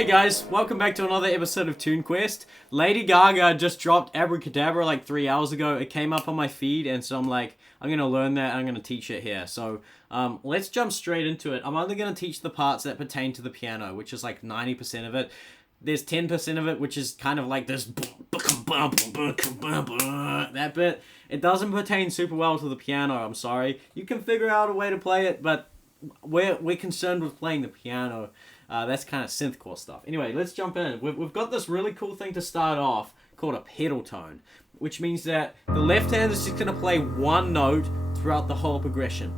Hey guys, welcome back to another episode of Tune Quest. Lady Gaga just dropped Abracadabra like 3 hours ago. It came up on my feed, and so I'm like, I'm going to learn that and I'm going to teach it here. So let's jump straight into it. I'm only going to teach the parts that pertain to the piano, which is like 90% of it. There's 10% of it, which is kind of like this, that bit. It doesn't pertain super well to the piano, I'm sorry. You can figure out a way to play it, but we're concerned with playing the piano. That's kind of synthcore stuff. Anyway, let's jump in. We've got this really cool thing to start off called a pedal tone, which means that the left hand is just going to play one note throughout the whole progression.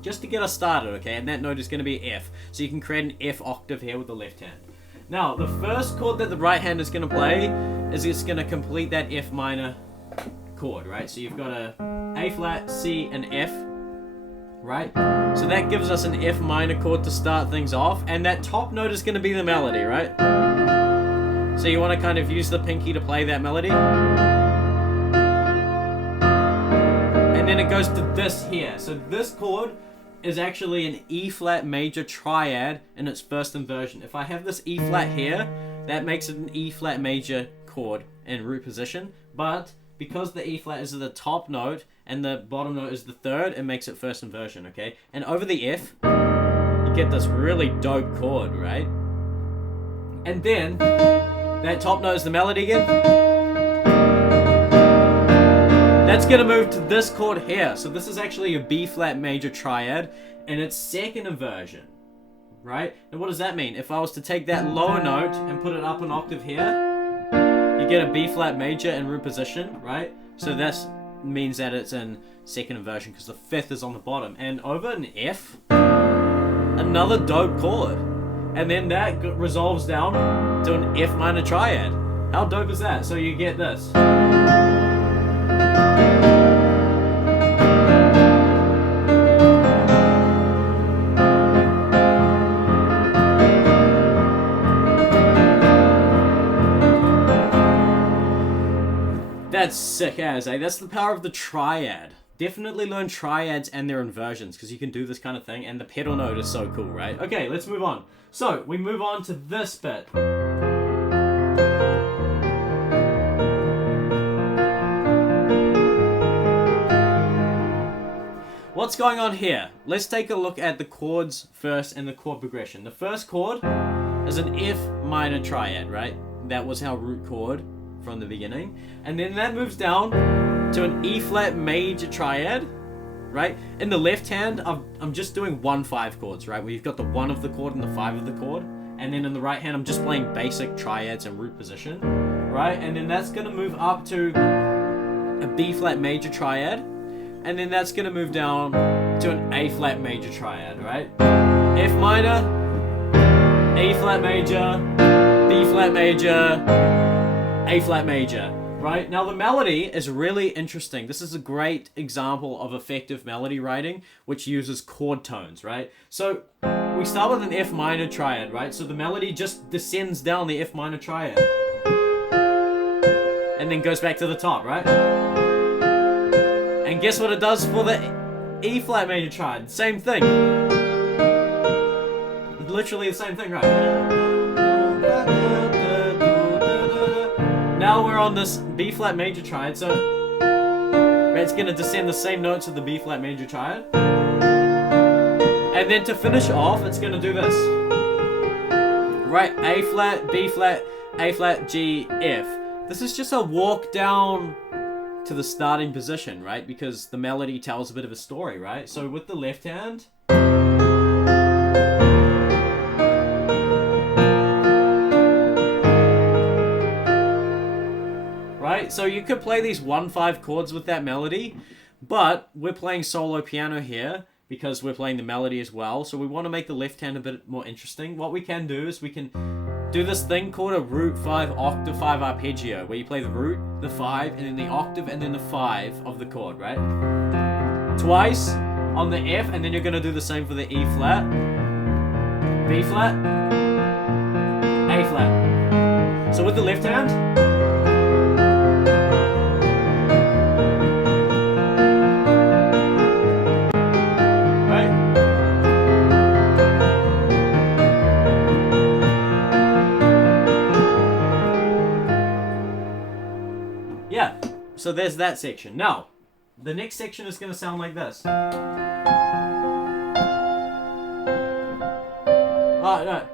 Just to get us started, okay? And that note is going to be F. So you can create an F octave here with the left hand. Now, the first chord that the right hand is going to play is it's going to complete that F minor chord, right? So you've got a A flat, C, and F, right? So that gives us an F minor chord to start things off, and that top note is going to be the melody, right? So you want to kind of use the pinky to play that melody. And then it goes to this here. So this chord is actually an E flat major triad in its first inversion. If I have this E flat here, that makes it an E flat major chord in root position, but because the E flat is the top note and the bottom note is the third, it makes it first inversion, okay? And over the F, you get this really dope chord, right? And then, that top note is the melody again. That's gonna move to this chord here. So this is actually a B flat major triad, and it's second inversion, right? And what does that mean? If I was to take that lower note and put it up an octave here, you get a B flat major in root position, right? So that means that it's in second inversion because the fifth is on the bottom. And over an F, another dope chord. And then that resolves down to an F minor triad. How dope is that? So you get this. That's sick as, eh? That's the power of the triad. Definitely learn triads and their inversions, because you can do this kind of thing, and the pedal note is so cool, right? Okay, let's move on. So, we move on to this bit. What's going on here? Let's take a look at the chords first and the chord progression. The first chord is an F minor triad, right? That was our root chord from the beginning, and then that moves down to an E flat major triad, right? In the left hand, I'm just doing 1-5 chords, right? Where you've got the 1 of the chord and the 5 of the chord, and then in the right hand, I'm just playing basic triads and root position, right? And then that's gonna move up to a B flat major triad, and then that's gonna move down to an A flat major triad, right? F minor, A flat major, B flat major, A flat major, right? Now the melody is really interesting. This is a great example of effective melody writing, which uses chord tones, right? So we start with an F minor triad, right? So the melody just descends down the F minor triad and then goes back to the top, right? And guess what it does for the E flat major triad? Same thing. Literally the same thing, right? Now we're on this B flat major triad, so it's going to descend the same notes of the B flat major triad. And then to finish off, it's going to do this. Right, A flat, B flat, A flat, G, F. This is just a walk down to the starting position, right? Because the melody tells a bit of a story, right? So with the left hand, right? So you could play these 1-5 chords with that melody, but we're playing solo piano here because we're playing the melody as well. So we want to make the left hand a bit more interesting. What we can do is we can do this thing called a root 5 octave 5 arpeggio, where you play the root, the 5, and then the octave, and then the 5 of the chord, right? Twice on the F, and then you're going to do the same for the E flat, B flat, A flat. So with the left hand, right? So there's that section. Now, the next section is going to sound like this. Oh, no.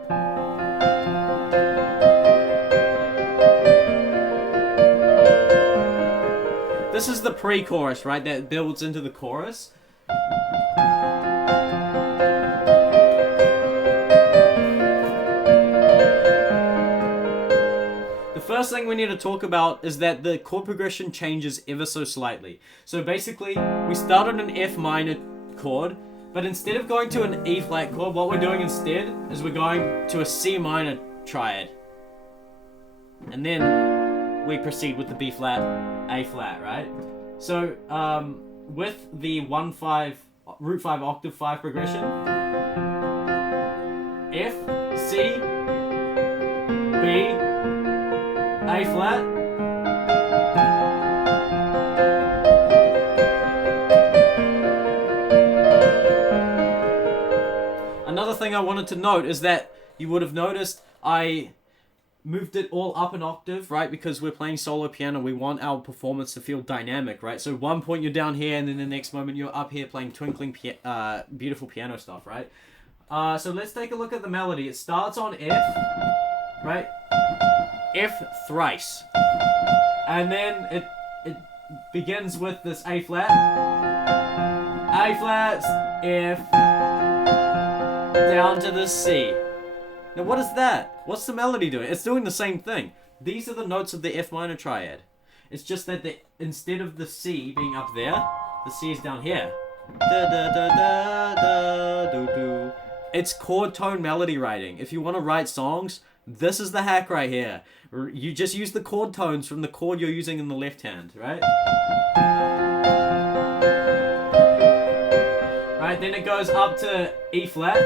This is the pre-chorus, right? That builds into the chorus. The first thing we need to talk about is that the chord progression changes ever so slightly. So basically, we start on an F minor chord, but instead of going to an E flat chord, what we're doing instead is we're going to a C minor triad. And then we proceed with the B flat, A flat, right? So with the root 5 octave 5 progression, F, C, B, A flat, another thing I wanted to note is that you would have noticed I moved it all up an octave, right? Because we're playing solo piano, we want our performance to feel dynamic, right? So one point you're down here, and then the next moment you're up here playing twinkling, beautiful piano stuff, right? So let's take a look at the melody. It starts on F, right? F thrice, and then it begins with this A flat, F, down to the C. Now what is that? What's the melody doing? It's doing the same thing. These are the notes of the F minor triad. It's just that instead of the C being up there, the C is down here. Da, da, da, da, da, do, do. It's chord tone melody writing. If you want to write songs, this is the hack right here. You just use the chord tones from the chord you're using in the left hand, right? Right, then it goes up to E flat.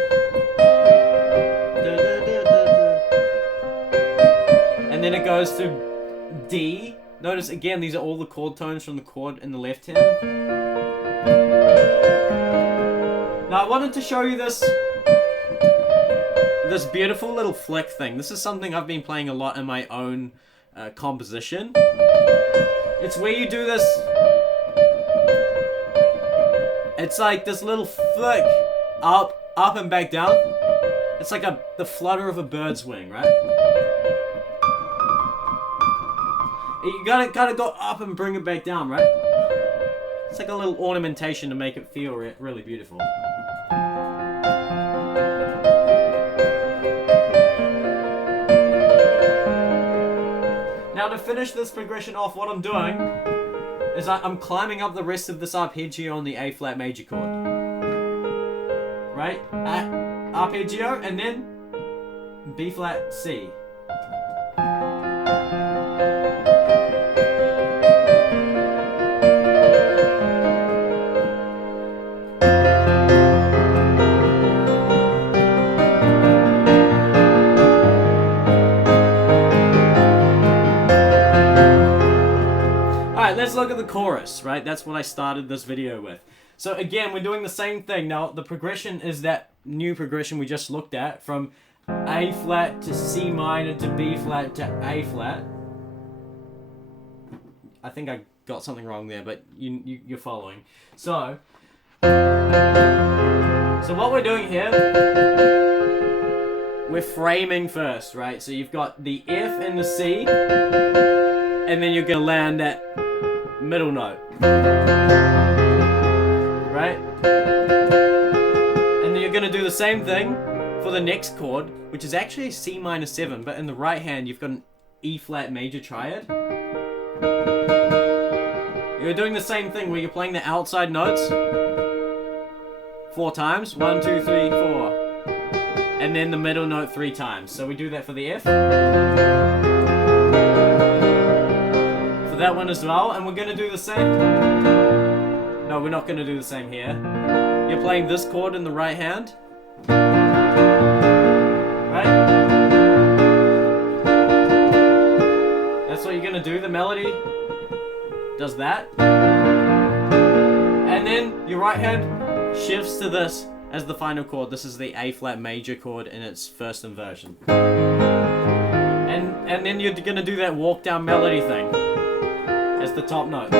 And then it goes to D. Notice again, these are all the chord tones from the chord in the left hand. Now I wanted to show you this beautiful little flick thing. This is something I've been playing a lot in my own composition. It's where you do this. It's like this little flick up and back down. It's like the flutter of a bird's wing, right? You gotta go up and bring it back down, right? It's like a little ornamentation to make it feel really beautiful. Now to finish this progression off, what I'm doing is I'm climbing up the rest of this arpeggio on the A flat major chord. Right? Arpeggio, and then B flat C. Let's look at the chorus, right? That's what I started this video with. So again, we're doing the same thing. Now, the progression is that new progression we just looked at, from A flat to C minor to B flat to A flat. I think I got something wrong there, but you're following. So what we're doing here, we're framing first, right? So you've got the F and the C, and then you're gonna land that middle note, right? And then you're gonna do the same thing for the next chord, which is actually C minor 7, but in the right hand you've got an E flat major triad. You're doing the same thing where you're playing the outside notes 4 times, 1, 2, 3, 4, and then the middle note 3 times. So we do that for the F, that one as well, and we're going to do the same. No, we're not going to do the same here. You're playing this chord in the right hand, right? That's what you're going to do. The melody does that, and then your right hand shifts to this as the final chord. This is the A flat major chord in its first inversion, and then you're going to do that walk down melody thing as the top note.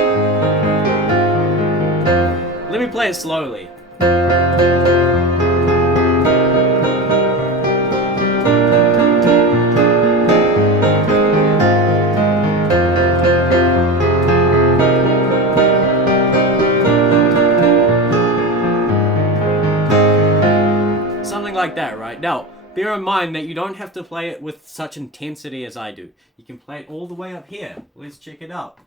Let me play it slowly. Something like that, right? Now, bear in mind that you don't have to play it with such intensity as I do. You can play it all the way up here. Let's check it out.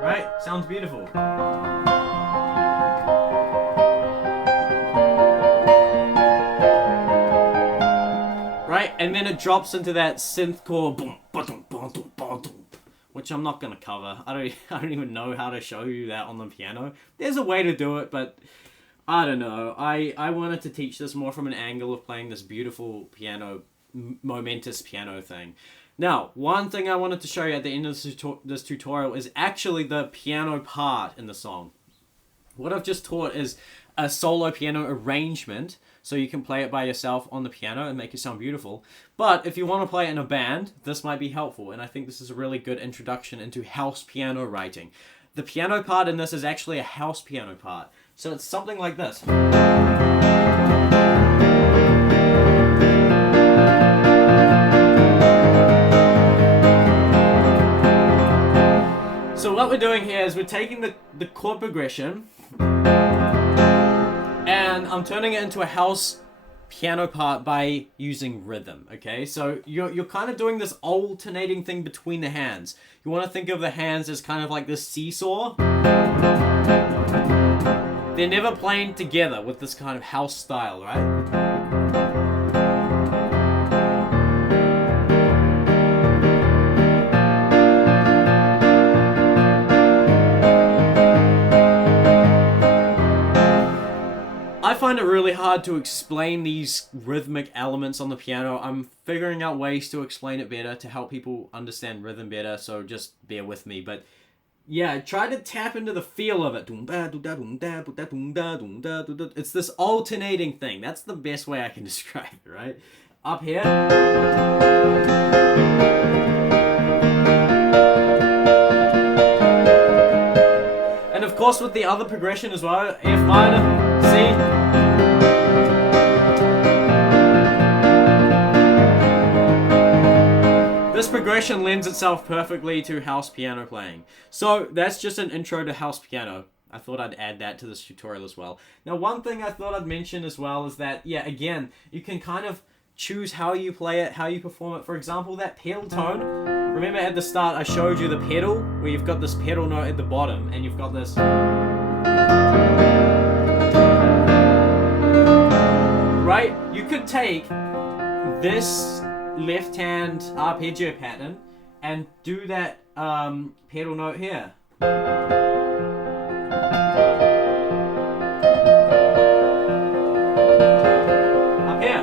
Right? Sounds beautiful. Right? And then it drops into that synth core, boom, ba-dum, ba-dum, ba-dum, which I'm not gonna cover. I don't even know how to show you that on the piano. There's a way to do it, but I don't know. I wanted to teach this more from an angle of playing this beautiful piano, momentous piano thing. Now, one thing I wanted to show you at the end of this tutorial is actually the piano part in the song. What I've just taught is a solo piano arrangement, so you can play it by yourself on the piano and make it sound beautiful. But if you want to play it in a band, this might be helpful, and I think this is a really good introduction into house piano writing. The piano part in this is actually a house piano part, so it's something like this. So what we're doing here is we're taking the chord progression and I'm turning it into a house piano part by using rhythm, okay? So you're kind of doing this alternating thing between the hands. You want to think of the hands as kind of like this seesaw. They're never playing together with this kind of house style, right? I find it really hard to explain these rhythmic elements on the piano. I'm figuring out ways to explain it better to help people understand rhythm better, so just bear with me. But yeah, try to tap into the feel of it. It's this alternating thing. That's the best way I can describe it, right? Up here. And of course with the other progression as well, F minor, C. This progression lends itself perfectly to house piano playing. So that's just an intro to house piano. I thought I'd add that to this tutorial as well. Now one thing I thought I'd mention as well is that, yeah, again, you can kind of choose how you play it, how you perform it. For example, that pedal tone. Remember at the start I showed you the pedal, where you've got this pedal note at the bottom and you've got this. Right? You could take this left hand arpeggio pattern and do that pedal note here. Up here.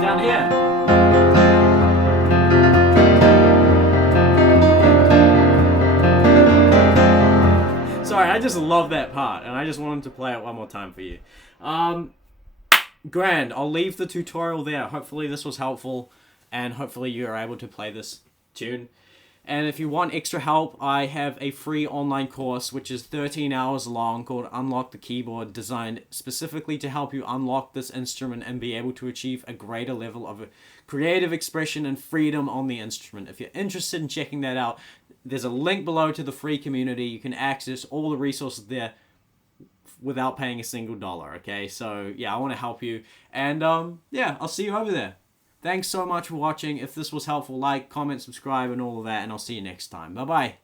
Down here. Sorry, I just love that part, and I just wanted to play it one more time for you. Grand, I'll leave the tutorial there. Hopefully this was helpful, and hopefully you are able to play this tune. And if you want extra help, I have a free online course, which is 13 hours long, called Unlock the Keyboard, designed specifically to help you unlock this instrument and be able to achieve a greater level of creative expression and freedom on the instrument. If you're interested in checking that out, there's a link below to the free community. You can access all the resources there without paying a single dollar, okay? So, yeah, I want to help you. And, yeah, I'll see you over there. Thanks so much for watching. If this was helpful, like, comment, subscribe, and all of that, and I'll see you next time. Bye-bye.